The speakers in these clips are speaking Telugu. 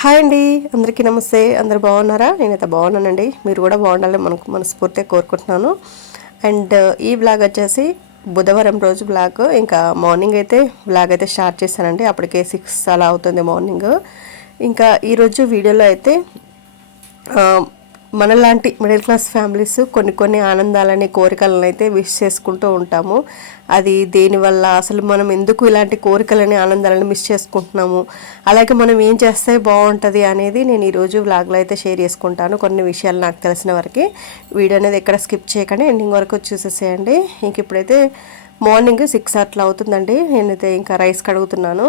హాయ్ అండి అందరికీ నమస్తే. అందరు బాగున్నారా? నేనైతే బాగున్నానండి. మీరు కూడా బాగుండాలని మనకు మనస్ఫూర్తిగా కోరుకుంటున్నాను. అండ్ ఈ బ్లాగ్ వచ్చేసి బుధవారం రోజు బ్లాగ్ ఇంకా మార్నింగ్ అయితే బ్లాగ్ అయితే స్టార్ట్ చేశానండి. అప్పటికే సిక్స్ అలా అవుతుంది మార్నింగ్. ఇంకా ఈరోజు వీడియోలో అయితే మనలాంటి మిడిల్ క్లాస్ ఫ్యామిలీస్ కొన్ని కొన్ని ఆనందాలని కోరికలను అయితే విష్ చేసుకుంటూ ఉంటాము. అది దేనివల్ల అసలు మనం ఎందుకు ఇలాంటి కోరికలని ఆనందాలను మిస్ చేసుకుంటున్నాము? అలాగే మనం ఏం చేస్తే బాగుంటుంది అనేది నేను ఈరోజు వ్లాగ్లో అయితే షేర్ చేసుకుంటాను. కొన్ని విషయాలు నాకు తెలిసిన వరకు. వీడియో అనేది ఎక్కడ స్కిప్ చేయకండి. ఎండింగ్ వరకు చూసేసేయండి. ఇంక ఇప్పుడైతే మార్నింగ్ సిక్స్ అట్లా అవుతుందండి. నేనైతే ఇంకా రైస్ కడుగుతున్నాను.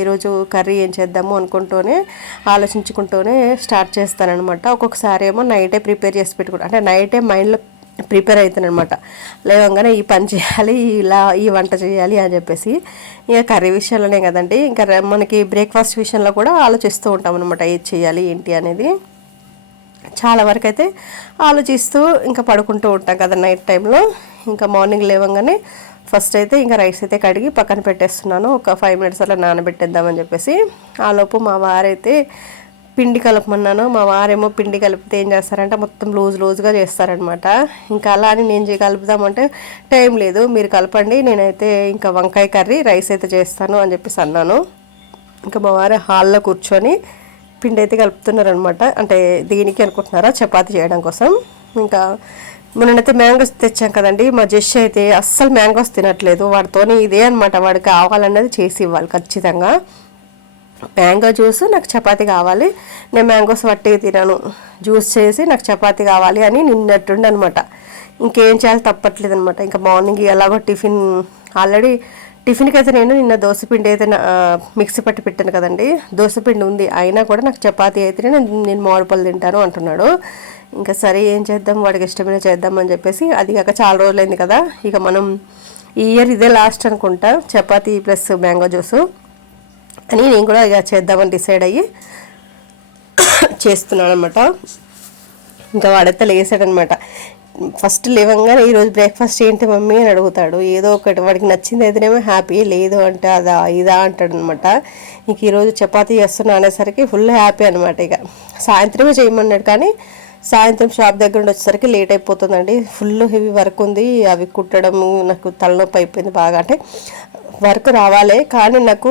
ఈరోజు కర్రీ ఏం చేద్దాము అనుకుంటూనే ఆలోచించుకుంటూనే స్టార్ట్ చేస్తానమాట ఒక్కొక్కసారి ఏమో నైటే ప్రిపేర్ చేసి పెట్టుకుంటా. అంటే నైటే మైండ్లో ప్రిపేర్ అవుతానమాట లేవంగానే ఈ పని చేయాలి ఇలా ఈ వంట చేయాలి అని చెప్పేసి ఇక కర్రీ విషయంలోనే కదండి. ఇంకా మనకి బ్రేక్ఫాస్ట్ విషయంలో కూడా ఆలోచిస్తూ ఉంటాం అనమాట ఏది చేయాలి ఏంటి అనేది. చాలా వరకు అయితే ఆలోచిస్తూ ఇంకా పడుకుంటూ ఉంటాం కదా నైట్ టైంలో. ఇంకా మార్నింగ్ లేవగానే ఫస్ట్ అయితే ఇంకా రైస్ అయితే కడిగి పక్కన పెట్టేస్తున్నాను. ఒక ఫైవ్ మినిట్స్ అలా నానబెట్టేద్దామని చెప్పేసి. ఆలోపు మా వారైతే పిండి కలపమన్నాను. మా వారేమో పిండి కలిపితే ఏం చేస్తారంటే మొత్తం లూజ్ లూజ్గా చేస్తారనమాట ఇంకా అలా అని నేను కలుపుదామంటే టైం లేదు. మీరు కలపండి. నేనైతే ఇంకా వంకాయ కర్రీ రైస్ అయితే చేస్తాను అని చెప్పేసి అన్నాను. ఇంకా మా వారు హాల్లో కూర్చొని పిండి అయితే కలుపుతున్నారనమాట అంటే దీనికి అనుకుంటున్నారా? చపాతి చేయడం కోసం. ఇంకా మొన్నైతే మ్యాంగోస్ తెచ్చాం కదండి. మా జెష్ అయితే అస్సలు మ్యాంగోస్ తినట్లేదు. వాడితోని ఇదే అనమాట వాడికి కావాలన్నది చేసి ఇవ్వాలి ఖచ్చితంగా. మ్యాంగో జ్యూస్ నాకు చపాతి కావాలి. నేను మ్యాంగోస్ వట్టి తినను. జ్యూస్ చేసి నాకు చపాతి కావాలి అని నిన్నట్టుండి అనమాట ఇంకేం చేయాలి తప్పట్లేదు అనమాట ఇంకా మార్నింగ్ ఎలాగో టిఫిన్ ఆల్రెడీ టిఫిన్కి అయితే నేను నిన్న దోశపిండి అయితే నా- మిక్సీ పట్టి పెట్టాను కదండి. దోశపిండి ఉంది. అయినా కూడా నాకు చపాతి అయితే నేను నేను మామిడిపళ్ళు తింటాను అంటున్నాడు. ఇంకా సరే ఏం చేద్దాం? వాడికి ఇష్టమైన చేద్దాం అని చెప్పేసి అది కాక చాలా రోజులైంది కదా. ఇక మనం ఈ ఇయర్ ఇదే లాస్ట్ అనుకుంటా చపాతీ ప్లస్ మ్యాంగో జ్యూస్. అని నేను కూడా ఇక చేద్దామని డిసైడ్ అయ్యి చేస్తున్నాను అనమాట ఇంకా వాడైతే లేసాడనమాట ఫస్ట్ లేవంగానే ఈరోజు బ్రేక్ఫాస్ట్ ఏంటి మమ్మీ అని అడుగుతాడు. ఏదో ఒకటి వాడికి నచ్చింది అయితేనేమో హ్యాపీ లేదు అంటే అదా ఇదా అంటాడు అనమాట ఇంక ఈరోజు చపాతీ చేస్తున్నా అనేసరికి ఫుల్ హ్యాపీ అనమాట ఇక. సాయంత్రమే చేయమన్నాడు కానీ సాయంత్రం షాప్ దగ్గర నుండి వచ్చేసరికి లేట్ అయిపోతుందండి. ఫుల్ హెవీ వర్క్ ఉంది. అవి కుట్టడం నాకు తలనొప్పి అయిపోయింది బాగా. అంటే వర్క్ రావాలి కానీ నాకు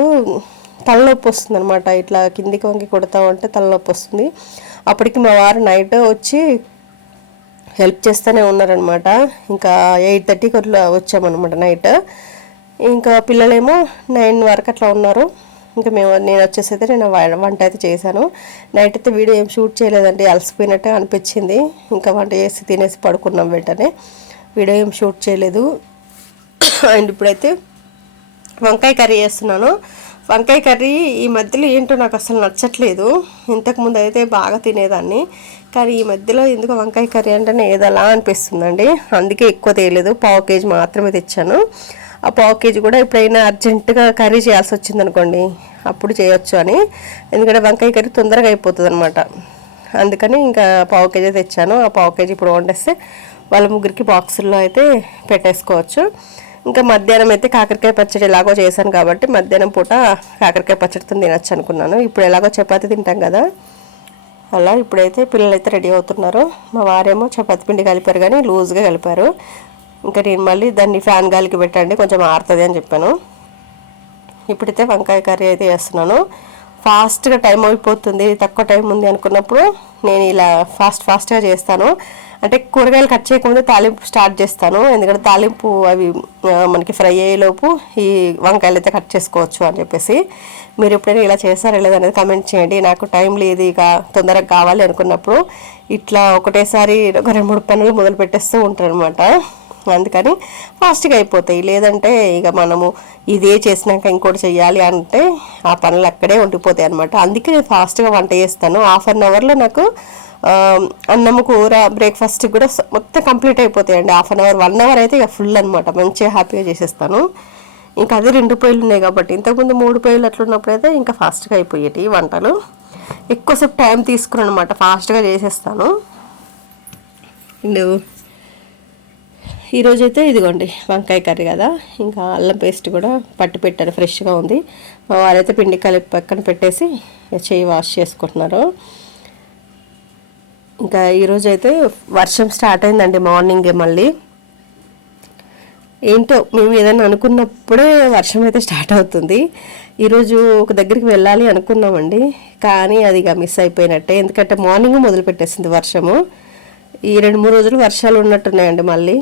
తలనొప్పి వస్తుంది అనమాట ఇట్లా కిందికి వంగి కొడతా ఉంటే తలనొప్పి వస్తుంది. అప్పటికి మా వారు నైట్ వచ్చి హెల్ప్ చేస్తూనే ఉన్నారనమాట ఇంకా ఎయిట్ థర్టీకి అట్లా వచ్చామన్నమాట నైట్. ఇంకా పిల్లలేమో నైన్ వరకు అట్లా ఉన్నారు. ఇంకా మేము నేను వచ్చేసి అయితే నేను వంట అయితే చేశాను. నైట్ అయితే వీడియో ఏం షూట్ చేయలేదండి అలసిపోయినట్టే అనిపించింది. ఇంకా వంట చేసి తినేసి పడుకున్నాం వెంటనే. వీడియో ఏం షూట్ చేయలేదు. అండ్ ఇప్పుడైతే వంకాయ కర్రీ చేస్తున్నాను. వంకాయ కర్రీ ఈ మధ్యలో ఏంటో నాకు అసలు నచ్చట్లేదు. ఇంతకుముందు అయితే బాగా తినేదాన్ని. కానీ ఈ మధ్యలో ఎందుకు వంకాయ కర్రీ అంటేనే ఏదలా అనిపిస్తుందండి. అందుకే ఎక్కువ తేయలేదు పావు కేజీ మాత్రమే తెచ్చాను. ఆ పావు కేజీ కూడా ఎప్పుడైనా అర్జెంటుగా కర్రీ చేయాల్సి వచ్చింది అనుకోండి అప్పుడు చేయొచ్చు అని. ఎందుకంటే వంకాయ కర్రీ తొందరగా అయిపోతుంది అనమాట అందుకని ఇంకా పావు కేజీ తెచ్చాను. ఆ పావు కేజీ ఇప్పుడు వండేస్తే వాళ్ళ ముగ్గురికి బాక్సుల్లో అయితే పెట్టేసుకోవచ్చు. ఇంకా మధ్యాహ్నం అయితే కాకరకాయ పచ్చడి ఎలాగో చేశాను కాబట్టి మధ్యాహ్నం పూట కాకరకాయ పచ్చడితో తినచ్చు అనుకున్నాను. ఇప్పుడు ఎలాగో చపాతి తింటాం కదా. అలా ఇప్పుడైతే పిల్లలు అయితే రెడీ అవుతున్నారు. మా వారేమో చపాతి పిండి కలిపారు కానీ లూజ్గా కలిపారు. ఇంకా నేను మళ్ళీ దాన్ని ఫ్యాన్ గాలికి పెట్టండి కొంచెం ఆరుతుంది అని చెప్పాను. ఇప్పుడైతే వంకాయ కర్రీ అయితే చేస్తున్నాను. ఫాస్ట్గా టైం అయిపోతుంది తక్కువ టైం ఉంది అనుకున్నప్పుడు నేను ఇలా ఫాస్ట్ ఫాస్ట్గా చేస్తాను. అంటే కూరగాయలు కట్ చేయకుండా తాలింపు స్టార్ట్ చేస్తాను. ఎందుకంటే తాలింపు అవి మనకి ఫ్రై అయ్యేలోపు ఈ వంకాయలు అయితే కట్ చేసుకోవచ్చు అని చెప్పేసి. మీరు ఎప్పుడైనా ఇలా చేస్తారా లేదనేది కమెంట్ చేయండి. నాకు టైం లేదు ఇక తొందరగా కావాలి అనుకున్నప్పుడు ఇట్లా ఒకటేసారి ఒక రెండు మూడు పనులు మొదలు పెట్టేస్తూ ఉంటారు అనమాట అందుకని ఫాస్ట్గా అయిపోతాయి. లేదంటే ఇక మనము ఇదే చేసినాక ఇంకోటి చేయాలి అంటే ఆ పనులు అక్కడే ఉండిపోతాయి అనమాట అందుకే నేను ఫాస్ట్గా వంట చేస్తాను. హాఫ్ అన్ అవర్లో నాకు అన్నం కూర బ్రేక్ఫాస్ట్ కూడా మొత్తం కంప్లీట్ అయిపోతాయండి. Half an hour one hour అయితే ఇక ఫుల్ అనమాట మంచిగా హ్యాపీగా చేసేస్తాను. ఇంకా అదే రెండు పొయ్యిలు ఉన్నాయి కాబట్టి ఇంతకుముందు మూడు పొయ్యిలు అట్లున్నప్పుడు అయితే ఇంకా ఫాస్ట్గా అయిపోయేటి వంటలు. ఎక్కువసేపు టైం తీసుకుని అనమాట ఫాస్ట్గా చేసేస్తాను. అండ్ ఈరోజు అయితే ఇదిగోండి వంకాయ కర్రీ కదా. ఇంకా అల్లం పేస్ట్ కూడా పట్టి పెట్టాను ఫ్రెష్గా ఉంది. మా వారైతే పిండి కలిపి పక్కన పెట్టేసి చేయి వాష్ చేసుకుంటున్నారు. ఇంకా ఈరోజు అయితే వర్షం స్టార్ట్ అయిందండి మార్నింగే మళ్ళీ. ఏంటో మేము ఏదైనా అనుకున్నప్పుడే వర్షం అయితే స్టార్ట్ అవుతుంది. ఈరోజు ఒక దగ్గరికి వెళ్ళాలి అనుకున్నామండి. కానీ అది ఇక మిస్ అయిపోయినట్టే. ఎందుకంటే మార్నింగ్ మొదలు పెట్టేసింది వర్షము. ఈ రెండు మూడు రోజులు వర్షాలు ఉన్నట్టున్నాయండి మళ్ళీ.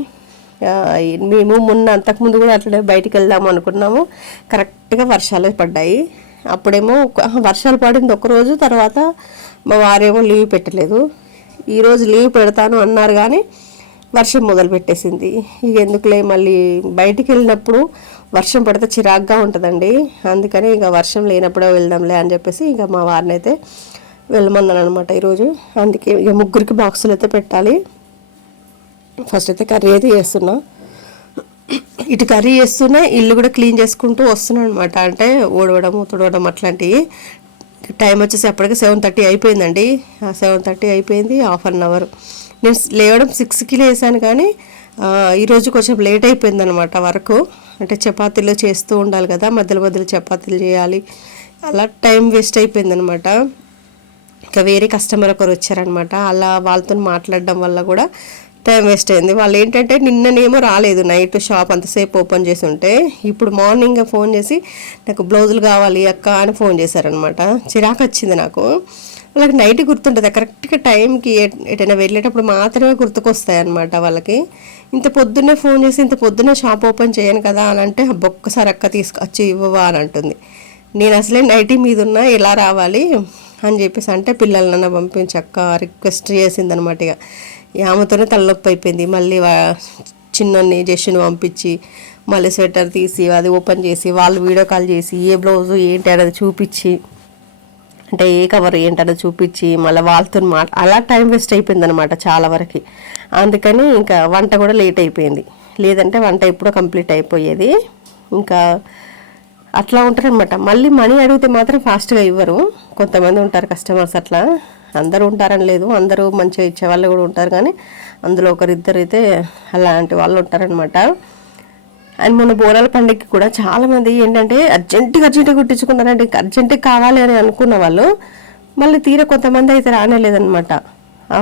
మేము మొన్న అంతకుముందు కూడా అట్లనే బయటికి వెళ్దాము అనుకున్నాము. కరెక్ట్గా వర్షాలు పడ్డాయి. అప్పుడేమో ఒక- వర్షాలు పడింది ఒకరోజు తర్వాత మా వారేమో లీవ్ పెట్టలేదు. ఈరోజు లీవ్ పెడతాను అన్నారు కానీ వర్షం మొదలు పెట్టేసింది. ఇక ఎందుకులే మళ్ళీ బయటికి వెళ్ళినప్పుడు వర్షం పడితే చిరాగ్గా ఉంటుందండి. అందుకని ఇక వర్షం లేనప్పుడే వెళ్దాంలే అని చెప్పేసి ఇక మా వారిని అయితే వెళ్ళమన్నాను అనమాట ఈరోజు. అందుకే ఇక ముగ్గురికి బాక్సులు అయితే పెట్టాలి. ఫస్ట్ అయితే కర్రీ అయితే చేస్తున్నా. ఇటు కర్రీ చేస్తున్నా ఇల్లు కూడా క్లీన్ చేసుకుంటూ వస్తున్నాను అనమాట అంటే ఓడవడము తుడవడం అట్లాంటివి. టైం వచ్చేసి అప్పటికి సెవెన్ థర్టీ అయిపోయిందండి. సెవెన్ థర్టీ అయిపోయింది హాఫ్ అన్ అవర్ నేను లేవడం సిక్స్కి లేసాను కానీ ఈరోజు కొంచెం లేట్ అయిపోయింది అనమాట వరకు. అంటే చపాతీలు చేస్తూ ఉండాలి కదా మధ్యలో మధ్యలో చపాతీలు చేయాలి. అలా టైం వేస్ట్ అయిపోయింది అనమాట ఇంకా వేరే కస్టమర్ ఒకరు వచ్చారనమాట అలా వాళ్ళతో మాట్లాడడం వల్ల కూడా టైం వేస్ట్ అయింది. వాళ్ళు ఏంటంటే నిన్ననేమో రాలేదు నైట్ షాప్ అంతసేపు ఓపెన్ చేసి ఉంటే. ఇప్పుడు మార్నింగ్ ఫోన్ చేసి నాకు బ్లౌజులు కావాలి అక్క అని ఫోన్ చేశారనమాట చిరాకు వచ్చింది నాకు. వాళ్ళకి నైట్ గుర్తుంటుంది. కరెక్ట్గా టైంకి ఎటైనా వెళ్ళేటప్పుడు మాత్రమే గుర్తుకొస్తాయి అనమాట వాళ్ళకి. ఇంత పొద్దున్నే ఫోన్ చేసి ఇంత పొద్దున్నే షాప్ ఓపెన్ చేయను కదా అని అంటే ఒక్కసారి అక్క తీసుకొచ్చి ఇవ్వవా అని అంటుంది. నేను అసలే నైటీ మీద ఉన్నా ఎలా రావాలి? అని చెప్పేసి అంటే పిల్లలన్న పంపించక్క రిక్వెస్ట్ చేసింది అనమాట ఇక. ఈ ఆమెతోనే తలనొప్పి అయిపోయింది. మళ్ళీ చిన్నని చిన్నోన్ని పంపించి మళ్ళీ స్వెటర్ తీసి అది ఓపెన్ చేసి వాళ్ళు వీడియో కాల్ చేసి ఏ బ్లౌజు ఏంటి అనేది చూపించి అంటే ఏ కవర్ ఏంటనేది చూపించి మళ్ళీ వాళ్ళతో మాట అలా టైం వేస్ట్ అయిపోయింది అనమాట చాలా వరకు. అందుకని ఇంకా వంట కూడా లేట్ అయిపోయింది. లేదంటే వంట ఎప్పుడో కంప్లీట్ అయిపోయేది. ఇంకా అట్లా ఉంటారనమాట మళ్ళీ మనీ అడిగితే మాత్రం ఫాస్ట్గా ఇవ్వరు. కొంతమంది ఉంటారు కస్టమర్స్ అట్లా. అందరూ ఉంటారని లేదు అందరూ మంచిగా ఇచ్చేవాళ్ళు కూడా ఉంటారు కానీ అందులో ఒకరిద్దరు అయితే అలాంటి వాళ్ళు ఉంటారనమాట అండ్ మొన్న బోనాల పండుగకి కూడా చాలామంది ఏంటంటే అర్జెంటుగా అర్జెంటుగా కుట్టించుకున్నారంటే అర్జెంటుగా కావాలి అని అనుకున్న వాళ్ళు మళ్ళీ తీర కొంతమంది అయితే రానేలేదనమాట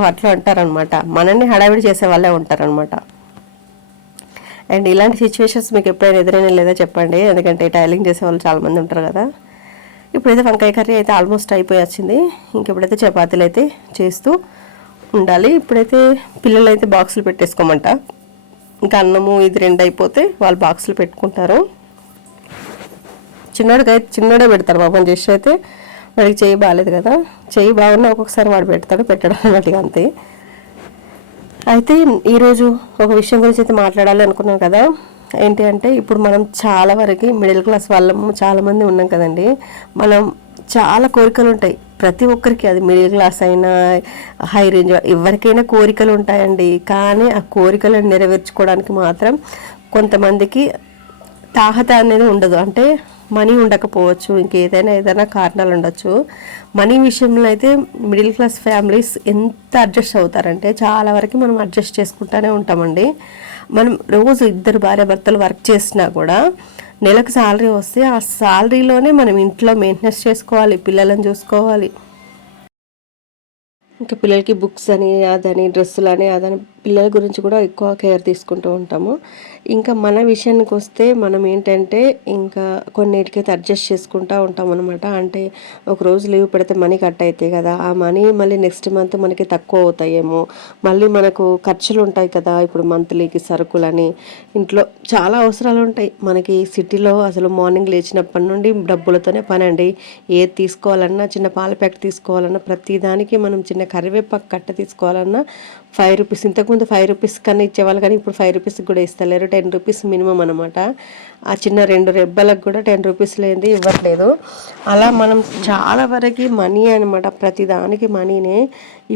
అట్లా అంటారనమాట మనల్ని హడావిడి చేసే వాళ్ళే ఉంటారనమాట అండ్ ఇలాంటి సిచ్యువేషన్స్ మీకు ఎప్పుడైనా ఎదురైనా లేదా చెప్పండి. ఎందుకంటే టైలింగ్ చేసే వాళ్ళు చాలామంది ఉంటారు కదా. ఇప్పుడైతే వంకాయ కర్రీ అయితే ఆల్మోస్ట్ అయిపోయి వచ్చింది ఇంకెప్పుడైతే చపాతీలు అయితే చేస్తూ ఉండాలి. ఇప్పుడైతే పిల్లలు అయితే బాక్సులు పెట్టేసుకోమంట. ఇంకా అన్నము ఇది రెండు అయిపోతే వాళ్ళు బాక్సులు పెట్టుకుంటారు. చిన్నోడికి అయితే చిన్నోడే పెడతారు పాపం చేసి అయితే. వాడికి చేయి బాగాలేదు కదా. చేయి బాగున్నా ఒక్కొక్కసారి వాడు పెడతాడు పెట్టడం అన్నట్టుగా అంతే. అయితే ఈరోజు ఒక విషయం గురించి అయితే మాట్లాడాలి అనుకున్నాం కదా. ఏంటి అంటే ఇప్పుడు మనం చాలా వరకు మిడిల్ క్లాస్ వాళ్ళము చాలామంది ఉన్నాం కదండి. మనం చాలా కోరికలు ఉంటాయి. ప్రతి ఒక్కరికి అది మిడిల్ క్లాస్ అయినా హై రేంజ్ ఎవరికైనా కోరికలు ఉంటాయండి. కానీ ఆ కోరికలను నెరవేర్చుకోవడానికి మాత్రం కొంతమందికి తాహత అనేది ఉండదు. అంటే మనీ ఉండకపోవచ్చు ఇంకేదైనా ఏదైనా కారణాలు ఉండొచ్చు. మనీ విషయంలో అయితే మిడిల్ క్లాస్ ఫ్యామిలీస్ ఎంత అడ్జస్ట్ అవుతారంటే చాలా వరకు మనం అడ్జస్ట్ చేసుకుంటూనే ఉంటామండి. మనం రోజు ఇద్దరు భార్య భర్తలు వర్క్ చేసినా కూడా నెలకు శాలరీ వస్తే ఆ శాలరీలోనే మనం ఇంట్లో మెయింటెనెన్స్ చేసుకోవాలి పిల్లలను చూసుకోవాలి. ఇంకా పిల్లలకి బుక్స్ అని అదని డ్రెస్సులు అని అదని పిల్లల గురించి కూడా ఎక్కువ కేర్ తీసుకుంటూ ఉంటాము. ఇంకా మన విషయానికి వస్తే మనం ఏంటంటే ఇంకా కొన్నిటికైతే అడ్జస్ట్ చేసుకుంటూ ఉంటాం అనమాట అంటే ఒక రోజు లీవ్ పెడితే మనీ కట్ అవుతాయి కదా ఆ మనీ మళ్ళీ నెక్స్ట్ మంత్ మనకి తక్కువ అవుతాయేమో. మళ్ళీ మనకు ఖర్చులు ఉంటాయి కదా ఇప్పుడు మంత్లీకి సరుకులని. ఇంట్లో చాలా అవసరాలు ఉంటాయి. మనకి సిటీలో అసలు మార్నింగ్ లేచినప్పటి నుండి డబ్బులతోనే పని అండి. ఏది తీసుకోవాలన్నా చిన్న పాల ప్యాకెట్ తీసుకోవాలన్నా ప్రతి దానికి మనం చిన్న కరివేపాకు కట్ట తీసుకోవాలన్నా ఫైవ్ రూపీస్ ఇంతకుముందు ఫైవ్ రూపీస్ కన్నా ఇచ్చేవాళ్ళు కానీ ఇప్పుడు ఫైవ్ రూపీస్కి కూడా ఇస్తలేరు. టెన్ రూపీస్ మినిమం అనమాట ఆ చిన్న రెండు రెబ్బలకు కూడా టెన్ రూపీస్ లేనిది ఇవ్వట్లేదు. అలా మనం చాలా వరకు మనీ అనమాట ప్రతిదానికి మనీనే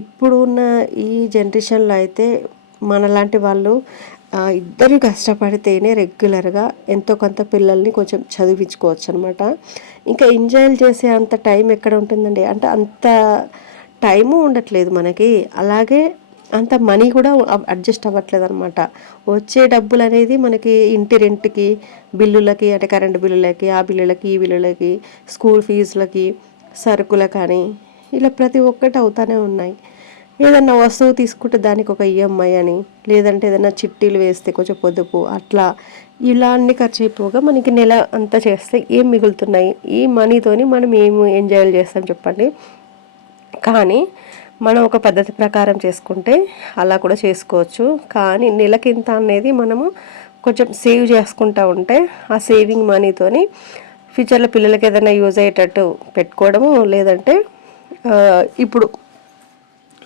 ఇప్పుడు ఉన్న ఈ జనరేషన్లో అయితే మనలాంటి వాళ్ళు ఇద్దరు కష్టపడితేనే రెగ్యులర్గా ఎంతో కొంత పిల్లల్ని కొంచెం చదివించుకోవచ్చు అనమాట ఇంకా ఎంజాయ్ చేసే అంత టైం ఎక్కడ ఉంటుందండి? అంటే అంత టైము ఉండట్లేదు మనకి. అలాగే అంత మనీ కూడా అడ్జస్ట్ అవ్వట్లేదు అనమాట వచ్చే డబ్బులు అనేది మనకి ఇంటి రెంట్కి బిల్లులకి అంటే కరెంటు బిల్లులకి ఆ బిల్లులకి ఈ బిల్లులకి స్కూల్ ఫీజులకి సరుకుల కానీ ఇలా ప్రతి ఒక్కటి అవుతానే ఉన్నాయి. ఏదన్నా వస్తువు తీసుకుంటే దానికి ఒక ఈఎంఐ అని లేదంటే ఏదైనా చిట్టీలు వేస్తే కొంచెం పొదుపు అట్లా. ఇలా అన్ని ఖర్చు అయిపోగా మనకి నెల అంతా చేస్తే ఏం మిగులుతున్నాయి? ఈ మనీతోని మనం ఏం ఎంజాయ్ చేస్తాం చెప్పండి? కానీ మనం ఒక పద్ధతి ప్రకారం చేసుకుంటే అలా కూడా చేసుకోవచ్చు. కానీ నెలకింత అనేది మనము కొంచెం సేవ్ చేసుకుంటూ ఉంటే ఆ సేవింగ్ మనీతోని ఫ్యూచర్లో పిల్లలకి ఏదైనా యూజ్ అయ్యేటట్టు పెట్టుకోవడము లేదంటే ఇప్పుడు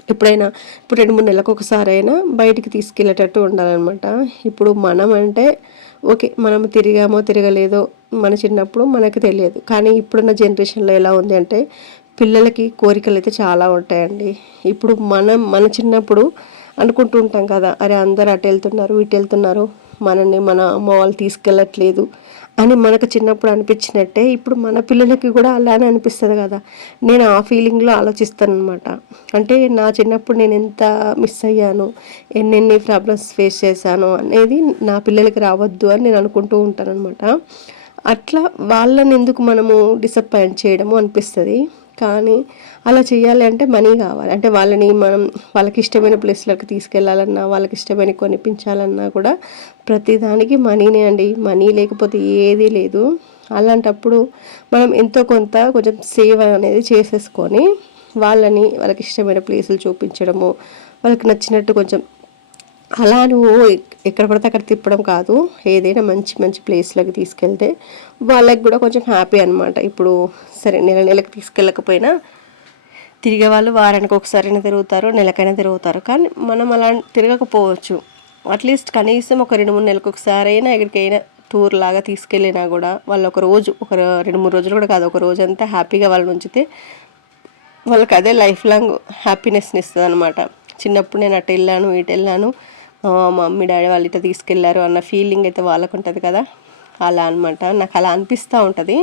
ఎప్పుడైనా ఇప్పుడు రెండు మూడు నెలలకు ఒకసారి అయినా బయటికి తీసుకెళ్ళేటట్టు ఉండాలన్నమాట. ఇప్పుడు మనం అంటే ఓకే మనం తిరిగామో తిరగలేదో మన చిన్నప్పుడు మనకు తెలియదు. కానీ ఇప్పుడున్న జనరేషన్లో ఎలా ఉంది అంటే పిల్లలకి కోరికలు అయితే చాలా ఉంటాయండి. ఇప్పుడు మనం మన చిన్నప్పుడు అనుకుంటూ ఉంటాం కదా అరే అందరు అటు వెళ్తున్నారు ఇటు వెళ్తున్నారు మనల్ని మన అమ్మ వాళ్ళు తీసుకెళ్ళట్లేదు అని మనకు చిన్నప్పుడు అనిపించినట్టే ఇప్పుడు మన పిల్లలకి కూడా అలానే అనిపిస్తుంది కదా. నేను ఆ ఫీలింగ్లో ఆలోచిస్తానమాట అంటే నా చిన్నప్పుడు నేను ఎంత మిస్ అయ్యాను ఎన్నెన్ని ప్రాబ్లమ్స్ ఫేస్ చేశాను అనేది నా పిల్లలకి రావద్దు అని నేను అనుకుంటూ ఉంటానన్నమాట. అట్లా వాళ్ళని ఎందుకు మనము డిసప్పాయింట్ చేయడము అనిపిస్తుంది. కానీ అలా చేయాలి అంటే మనీ కావాలి. అంటే వాళ్ళని మనం వాళ్ళకి ఇష్టమైన ప్లేస్లకు తీసుకెళ్ళాలన్నా వాళ్ళకి ఇష్టమైన కొనిపించాలన్నా కూడా ప్రతిదానికి మనీనే అండి. మనీ లేకపోతే ఏదీ లేదు. అలాంటప్పుడు మనం ఎంతో కొంత కొంచెం సేవ్ అనేది చేసేసుకొని వాళ్ళని వాళ్ళకి ఇష్టమైన ప్లేసులు చూపించడము వాళ్ళకి నచ్చినట్టు కొంచెం అలా నువ్వు ఎక్కడ పడితే అక్కడ తిప్పడం కాదు. ఏదైనా మంచి మంచి ప్లేస్లోకి తీసుకెళ్తే వాళ్ళకి కూడా కొంచెం హ్యాపీ అనమాట ఇప్పుడు సరే నెల నెలకు తీసుకెళ్ళకపోయినా తిరిగే వాళ్ళు వారానికి ఒకసారైనా తిరుగుతారు నెలకైనా తిరుగుతారు. కానీ మనం అలా తిరగకపోవచ్చు. అట్లీస్ట్ కనీసం ఒక రెండు మూడు నెలలకు ఒకసారి అయినా ఎక్కడికైనా టూర్ లాగా తీసుకెళ్ళినా కూడా వాళ్ళు ఒక రోజు ఒక రెండు మూడు రోజులు కూడా కాదు ఒక రోజు అంతా హ్యాపీగా వాళ్ళని ఉంచితే వాళ్ళకి అదే లైఫ్ లాంగ్ హ్యాపీనెస్ని ఇస్తుంది అనమాట చిన్నప్పుడు నేను అటు వెళ్ళాను ఇటు వెళ్ళాను మమ్మీ డాడీ వాళ్ళు ఇట్లా తీసుకెళ్ళారు అన్న ఫీలింగ్ అయితే వాళ్ళకు ఉంటుంది కదా. అలా అనమాట నాకు అలా అనిపిస్తూ ఉంటుంది.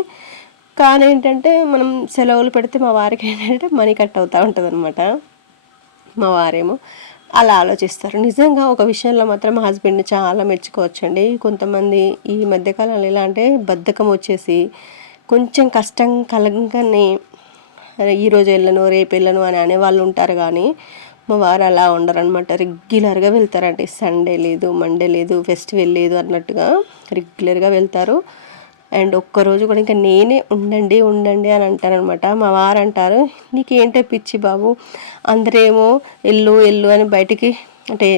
కానీ ఏంటంటే మనం సెలవులు పెడితే మా వారికి ఏంటంటే మనీ కట్ అవుతూ ఉంటుంది అనమాట మా వారేమో అలా ఆలోచిస్తారు. నిజంగా ఒక విషయంలో మాత్రం మా హస్బెండ్ని చాలా మెచ్చుకోవచ్చండి. కొంతమంది ఈ మధ్యకాలంలో ఎలా అంటే బద్ధకం వచ్చేసి కొంచెం కష్టం కలగని ఈరోజు వెళ్ళను రేపు వెళ్ళను అని అనేవాళ్ళు ఉంటారు కానీ మా వారు అలా ఉండరనమాట రెగ్యులర్గా వెళ్తారండి. సండే లేదు మండే లేదు ఫెస్టివల్ లేదు అన్నట్టుగా రెగ్యులర్గా వెళ్తారు. అండ్ ఒక్కరోజు కూడా ఇంకా నేనే ఉండండి ఉండండి అని అంటారనమాట మా వారు అంటారు నీకేంటే పిచ్చి బాబు? అందరేమో ఎల్లు ఎల్లు అని బయటికి అంటే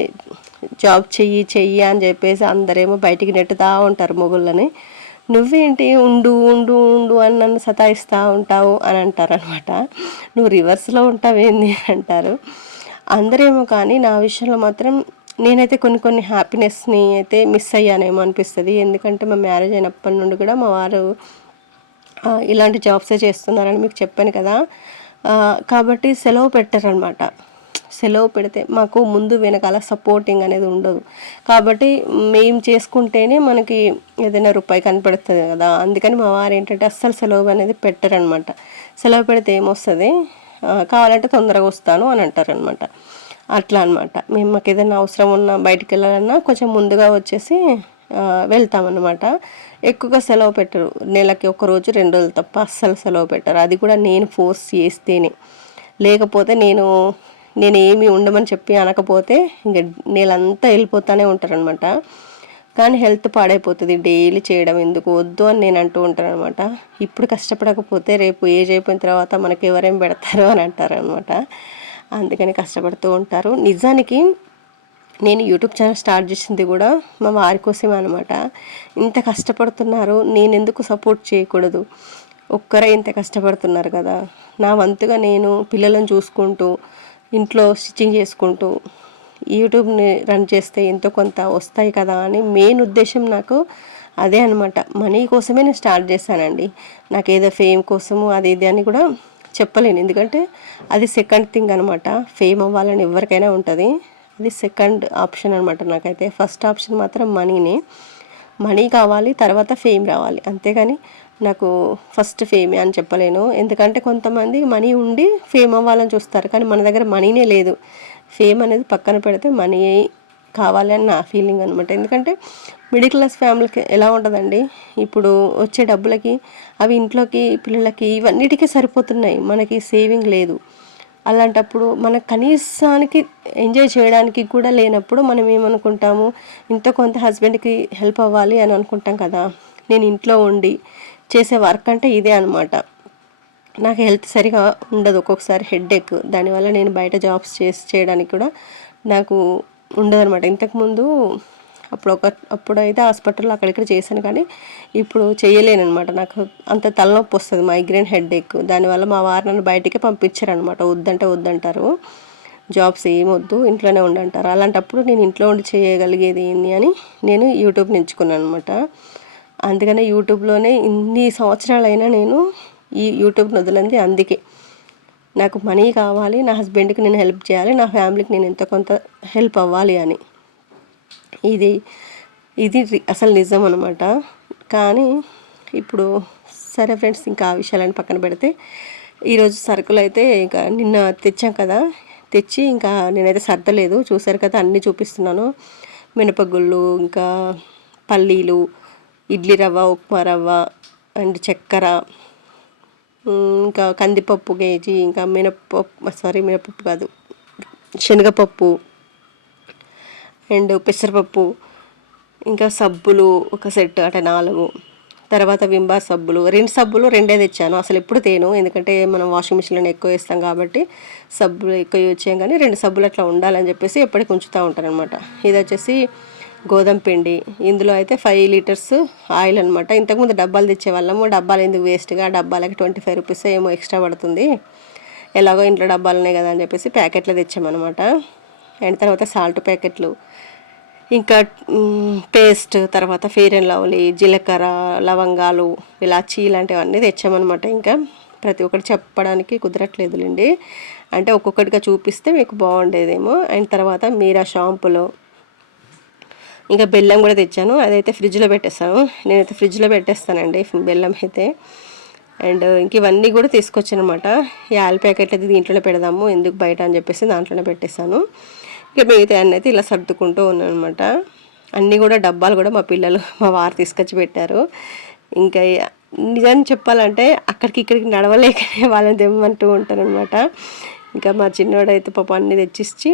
జాబ్ చెయ్యి చెయ్యి అని చెప్పేసి అందరేమో బయటికి నెట్టుతూ ఉంటారు మొగుళ్ళని. నువ్వేంటి ఉండు ఉండు ఉండు అని నన్ను సతాయిస్తూ ఉంటావు అని అంటారనమాట నువ్వు రివర్స్లో ఉంటావేంది? అంటారు. అందరేమో కానీ నా విషయంలో మాత్రం నేనైతే కొన్ని కొన్ని హ్యాపీనెస్ని అయితే మిస్ అయ్యానేమో అనిపిస్తుంది. ఎందుకంటే మా మ్యారేజ్ అయినప్పటి నుండి కూడా మా వారు ఇలాంటి జాబ్సే చేస్తున్నారని మీకు చెప్పాను కదా. కాబట్టి సెలవు పెట్టారనమాట. సెలవు పెడితే మాకు ముందు వెనకాల సపోర్టింగ్ అనేది ఉండదు. కాబట్టి మేము చేసుకుంటేనే మనకి ఏదైనా రూపాయి కనపడుతుంది కదా. అందుకని మా వారు ఏంటంటే అస్సలు సెలవు అనేది పెట్టరనమాట. సెలవు పెడితే ఏమొస్తుంది? కావాలంటే తొందరగా వస్తాను అని అంటారనమాట అట్లా అనమాట మేము మాకు ఏదైనా అవసరం ఉన్నా బయటికి వెళ్ళాలన్నా కొంచెం ముందుగా వచ్చేసి వెళ్తామన్నమాట. ఎక్కువగా సెలవు పెట్టరు. నెలకి ఒక రోజు రెండు రోజులు తప్ప అస్సలు సెలవు పెట్టరు. అది కూడా నేను ఫోర్స్ చేస్తేనే. లేకపోతే నేను నేను ఏమి ఉండమని చెప్పి అనకపోతే ఇంక నేలంతా వెళ్ళిపోతూనే ఉంటారనమాట కానీ హెల్త్ పాడైపోతుంది. డైలీ చేయడం ఎందుకు? వద్దు అని నేను అంటూ ఉంటాను అనమాట ఇప్పుడు కష్టపడకపోతే రేపు ఏజ్ అయిపోయిన తర్వాత మనకి ఎవరేం పెడతారు అని అంటారనమాట అందుకని కష్టపడుతూ ఉంటారు. నిజానికి నేను యూట్యూబ్ ఛానల్ స్టార్ట్ చేసింది కూడా మా వారి కోసమే అనమాట ఇంత కష్టపడుతున్నారు నేను ఎందుకు సపోర్ట్ చేయకూడదు? ఒక్కరే ఇంత కష్టపడుతున్నారు కదా. నా వంతుగా నేను పిల్లలను చూసుకుంటూ ఇంట్లో స్టిచ్చింగ్ చేసుకుంటూ యూట్యూబ్ని రన్ చేస్తే ఎంతో కొంత వస్తాయి కదా అని మెయిన్ ఉద్దేశం నాకు అదే అనమాట మనీ కోసమే నేను స్టార్ట్ చేశానండి. నాకు ఏదో ఫేమ్ కోసము అది ఇది అని కూడా చెప్పలేను. ఎందుకంటే అది సెకండ్ థింగ్ అనమాట ఫేమ్ అవ్వాలని ఎవరికైనా ఉంటుంది. అది సెకండ్ ఆప్షన్ అనమాట నాకైతే. ఫస్ట్ ఆప్షన్ మాత్రం మనీనే. మనీ కావాలి తర్వాత ఫేమ్ రావాలి. అంతేగాని నాకు ఫస్ట్ ఫేమే అని చెప్పలేను. ఎందుకంటే కొంతమంది మనీ ఉండి ఫేమ్ అవ్వాలని చూస్తారు. కానీ మన దగ్గర మనీనే లేదు. ఫేమ్ అనేది పక్కన పెడితే మనీ కావాలి అని నా ఫీలింగ్ అనమాట ఎందుకంటే మిడిల్ క్లాస్ ఫ్యామిలీకి ఎలా ఉంటుందండి? ఇప్పుడు వచ్చే డబ్బులకి అవి ఇంట్లోకి పిల్లలకి ఇవన్నిటికీ సరిపోతున్నాయి. మనకి సేవింగ్ లేదు. అలాంటప్పుడు మన కనీసానికి ఎంజాయ్ చేయడానికి కూడా లేనప్పుడు మనం ఏమనుకుంటాము? ఇంత కొంత హస్బెండ్కి హెల్ప్ అవ్వాలి అని అనుకుంటాం కదా? నేను ఇంట్లో ఉండి చేసే వర్క్ అంటే ఇదే అనమాట నాకు హెల్త్ సరిగా ఉండదు ఒక్కొక్కసారి హెడ్ఏక్ దానివల్ల నేను బయట జాబ్స్ చేసి చేయడానికి కూడా నాకు ఉండదనమాట ఇంతకుముందు అప్పుడు ఒక అప్పుడైతే హాస్పిటల్లో అక్కడిక్కడ చేశాను కానీ ఇప్పుడు చేయలేనమాట నాకు అంత తలనొప్పి వస్తుంది మైగ్రేన్ హెడ్ఏక్ దానివల్ల మా వారు నన్ను బయటికి పంపించారనమాట వద్దంటే వద్దంటారు జాబ్స్ ఏం వద్దు ఇంట్లోనే ఉండంటారు. అలాంటప్పుడు నేను ఇంట్లో ఉండి చేయగలిగేది ఏంది అని నేను యూట్యూబ్ ఎంచుకున్నాను అనమాట అందుకనే యూట్యూబ్లోనే ఇన్ని సంవత్సరాలైనా నేను ఈ యూట్యూబ్ వదిలింది అందుకే నాకు మనీ కావాలి నా హస్బెండ్కి నేను హెల్ప్ చేయాలి నా ఫ్యామిలీకి నేను ఎంత కొంత హెల్ప్ అవ్వాలి అని. ఇది ఇది అసలు నిజం అనమాట కానీ ఇప్పుడు సరే ఫ్రెండ్స్ ఇంకా ఆ విషయాలని పక్కన పెడితే ఈరోజు సరుకులు అయితే ఇంకా నిన్న తెచ్చాం కదా. తెచ్చి ఇంకా నేనైతే సర్దలేదు. చూసారు కదా అన్నీ చూపిస్తున్నాను. మినపగుళ్ళు ఇంకా పల్లీలు ఇడ్లీ రవ్వ ఉప్మా రవ్వ అండ్ చక్కెర ఇంకా కందిపప్పు కేజీ ఇంకా మినపప్పు సారీ మినపప్పు కాదు. శనగపప్పు అండ్ పెసరపప్పు ఇంకా సబ్బులు ఒక సెట్ అంటే నాలుగు. తర్వాత వింబార్ సబ్బులు. రెండు సబ్బులు రెండే తెచ్చాను. అసలు ఎప్పుడు తేను ఎందుకంటే మనం వాషింగ్ మిషన్లో ఎక్కువ వేస్తాం కాబట్టి సబ్బులు ఎక్కువ యూజ్ చేయం కానీ రెండు సబ్బులు అట్లా ఉండాలని చెప్పేసి ఎప్పటికి ఉంచుతూ ఉంటాను అనమాట ఇది వచ్చేసి గోధుమ పిండి. ఇందులో అయితే ఫైవ్ లీటర్స్ ఆయిల్ అనమాట ఇంతకుముందు డబ్బాలు తెచ్చేవాళ్ళము. డబ్బాలు ఎందుకు వేస్ట్గా డబ్బాలకి ట్వంటీ ఫైవ్ రూపీస్ ఏమో ఎక్స్ట్రా పడుతుంది. ఎలాగో ఇంట్లో డబ్బాలు ఉన్నాయి కదా అని చెప్పేసి ప్యాకెట్లు తెచ్చామన్నమాట. అండ్ తర్వాత సాల్ట్ ప్యాకెట్లు. ఇంకా పేస్ట్ తర్వాత ఫేర్ అండ్ లవ్లీ జీలకర్ర లవంగాలు ఇలాచి ఇలాంటివన్నీ తెచ్చామన్నమాట ఇంకా. ప్రతి ఒక్కటి చెప్పడానికి కుదరట్లేదులేండి. అంటే ఒక్కొక్కటిగా చూపిస్తే మీకు బాగుండేదేమో. అండ్ తర్వాత మీరా షాంపులు ఇంకా బెల్లం కూడా తెచ్చాను. అదైతే ఫ్రిడ్జ్లో పెట్టేస్తాను. నేనైతే ఫ్రిడ్జ్లో పెట్టేస్తానండి. బెల్లం అయితే. అండ్ ఇంక ఇవన్నీ కూడా తీసుకొచ్చాను అనమాట ఈ ఆయిల్ ప్యాకెట్ అయితే దీంట్లోనే పెడదాము. ఎందుకు బయట అని చెప్పేసి దాంట్లోనే పెట్టేశాను. ఇక మిగతా అన్నీ అయితే ఇలా సర్దుకుంటూ ఉన్నాను అనమాట అన్నీ కూడా డబ్బాలు కూడా మా పిల్లలు మా వారు తీసుకొచ్చి పెట్టారు. ఇంకా నిజాన్ని చెప్పాలంటే అక్కడికి ఇక్కడికి నడవలేకనే వాళ్ళని తెమ్మంటూ ఉంటారనమాట. ఇంకా మా చిన్నోడైతే పాప అన్నీ తెచ్చిచ్చి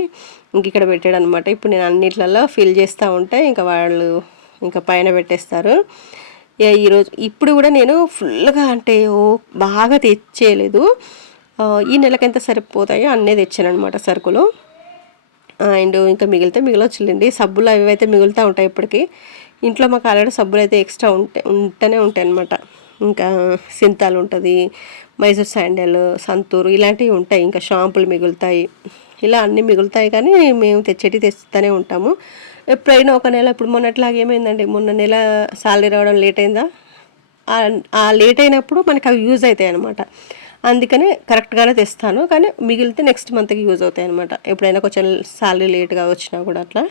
ఇంక ఇక్కడ పెట్టాడు అనమాట ఇప్పుడు నేను అన్నిట్లలో ఫిల్ చేస్తూ ఉంటే ఇంకా వాళ్ళు ఇంకా పైన పెట్టేస్తారు. ఈరోజు ఇప్పుడు కూడా నేను ఫుల్గా అంటే ఓ బాగా తెచ్చేయలేదు. ఈ నెలకి ఎంత సరిపోతాయో అన్నీ తెచ్చాను అనమాట సరుకులు అండ్ ఇంకా మిగిలితే మిగిలొచ్చులేండి సబ్బులు అవి అయితే మిగులుతూ ఉంటాయి ఇప్పటికీ. ఇంట్లో మాకు ఆల్రెడీ సబ్బులు అయితే ఎక్స్ట్రా ఉంటే ఉంటూనే ఉంటాయి అనమాట ఇంకా సింతాలు ఉంటుంది మైసూర్ శాండల్ సంతూరు ఇలాంటివి ఉంటాయి. ఇంకా షాంపులు మిగులుతాయి. ఇలా అన్నీ మిగులుతాయి కానీ మేము తెచ్చేటి తెస్తూనే ఉంటాము. ఎప్పుడైనా ఒక నెల ఇప్పుడు మొన్నట్లాగా ఏమైందండి? మొన్న నెల శాలరీ రావడం లేట్ అయిందా? ఆ లేట్ అయినప్పుడు మనకు అవి యూజ్ అవుతాయి అనమాట అందుకనే కరెక్ట్గానే తెస్తాను. కానీ మిగిలితే నెక్స్ట్ మంత్కి యూజ్ అవుతాయి అనమాట ఎప్పుడైనా కొంచెం శాలరీ లేట్గా వచ్చినా కూడా అట్లా.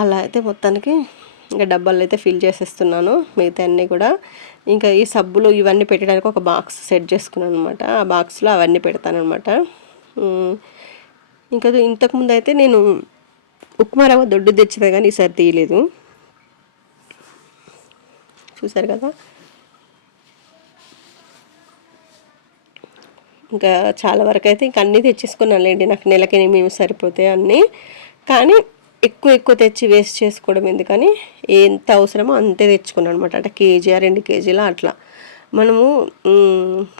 అలా అయితే మొత్తానికి ఇంకా డబ్బాలు అయితే ఫిల్ చేసేస్తున్నాను. మిగతా అన్నీ కూడా. ఇంకా ఈ సబ్బులు ఇవన్నీ పెట్టడానికి ఒక బాక్స్ సెట్ చేసుకున్నాను అనమాట ఆ బాక్స్లో అవన్నీ పెడతానమాట ఇంకా ఇంతకుముందు అయితే నేను ఉప్మా రవ్వ దొడ్డు తెచ్చినా కానీ ఈసారి తీయలేదు. చూసారు కదా? ఇంకా చాలా వరకు అయితే ఇంకా అన్నీ తెచ్చేసుకున్నానులేండి. నాకు నెలకి మేము సరిపోతాయి అన్నీ. కానీ ఎక్కువ ఎక్కువ తెచ్చి వేస్ట్ చేసుకోవడం ఎందుకని? ఎంత అవసరమో అంతే తెచ్చుకున్నాను అనమాట అంటే కేజీ రెండు కేజీలు అట్లా. మనము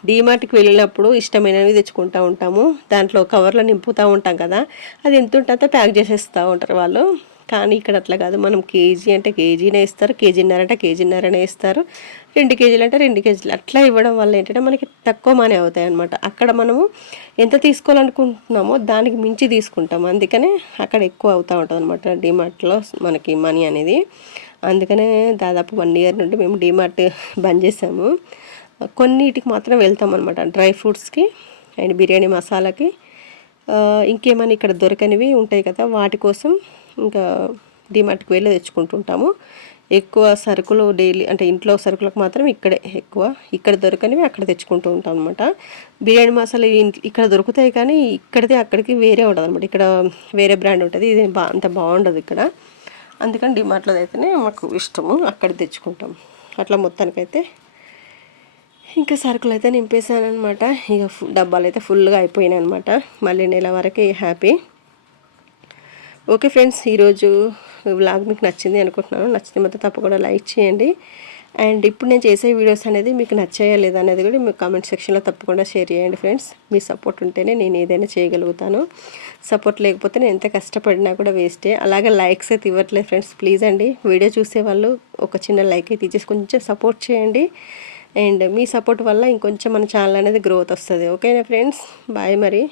డీమార్ట్కి వెళ్ళినప్పుడు ఇష్టమైనవి తెచ్చుకుంటూ ఉంటాము. దాంట్లో కవర్లో నింపుతూ ఉంటాం కదా. అది ఎంత ఉంటుందో ప్యాక్ చేసేస్తూ ఉంటారు వాళ్ళు. కానీ ఇక్కడ అట్లా కాదు. మనం కేజీ అంటే కేజీనే ఇస్తారు కేజీన్నర అంటే కేజీన్నరనే ఇస్తారు. రెండు కేజీలు అంటే రెండు కేజీలు. అట్లా ఇవ్వడం వల్ల ఏంటంటే మనకి తక్కువ మనీ అవుతాయి అనమాట అక్కడ మనము ఎంత తీసుకోవాలనుకుంటున్నామో దానికి మించి తీసుకుంటాము అందుకనే అక్కడ ఎక్కువ అవుతూ ఉంటుంది అనమాట డిమార్ట్లో మనకి మనీ అనేది. అందుకనే దాదాపు వన్ ఇయర్ నుండి మేము డిమార్ట్ బంద్ చేసాము. కొన్నిటికి మాత్రం వెళ్తాం అనమాట డ్రై ఫ్రూట్స్కి అండ్ బిర్యానీ మసాలాకి. ఇంకేమైనా ఇక్కడ దొరకనివి ఉంటాయి కదా వాటి కోసం ఇంకా డిమార్ట్కి వెళ్ళి తెచ్చుకుంటుంటాము. ఎక్కువ సరుకులు డైలీ అంటే ఇంట్లో సరుకులకు మాత్రం ఇక్కడే ఎక్కువ. ఇక్కడ దొరకనివి అక్కడ తెచ్చుకుంటూ ఉంటాం అనమాట బిర్యానీ మసాలా ఇక్కడ దొరుకుతాయి కానీ ఇక్కడిది అక్కడికి వేరే ఉంటుంది అనమాట ఇక్కడ వేరే బ్రాండ్ ఉంటుంది. ఇది బా అంత బాగుండదు ఇక్కడ. అందుకని డిమార్ట్లో అయితేనే మాకు ఇష్టము. అక్కడ తెచ్చుకుంటాం. అట్లా మొత్తానికైతే ఇంకా సరుకులు అయితే నింపేశాను అనమాట ఇక డబ్బాలు అయితే ఫుల్గా అయిపోయినాయి అనమాట మళ్ళీ నెల వరకు హ్యాపీ. ఓకే ఫ్రెండ్స్ ఈరోజు వ్లాగ్ మీకు నచ్చింది అనుకుంటున్నాను. నచ్చితే మాత్రం తప్పకుండా లైక్ చేయండి. అండ్ ఇప్పుడు నేను చేసే వీడియోస్ అనేది మీకు నచ్చాయా లేదా అనేది కూడా మీకు కామెంట్ సెక్షన్లో తప్పకుండా షేర్ చేయండి ఫ్రెండ్స్. మీ సపోర్ట్ ఉంటేనే నేను ఏదైనా చేయగలుగుతాను. సపోర్ట్ లేకపోతే నేను ఎంత కష్టపడినా కూడా వేస్టే. అలాగే లైక్స్ అయితే ఇవ్వట్లేదు ఫ్రెండ్స్. ప్లీజ్ అండి వీడియో చూసే వాళ్ళు ఒక చిన్న లైక్ అయితే ఇచ్చేసి కొంచెం సపోర్ట్ చేయండి. అండ్ మీ సపోర్ట్ వల్ల ఇంకొంచెం మన ఛానల్ అనేది గ్రోత్ వస్తుంది. ఓకేనా ఫ్రెండ్స్? బాయ్ మరి.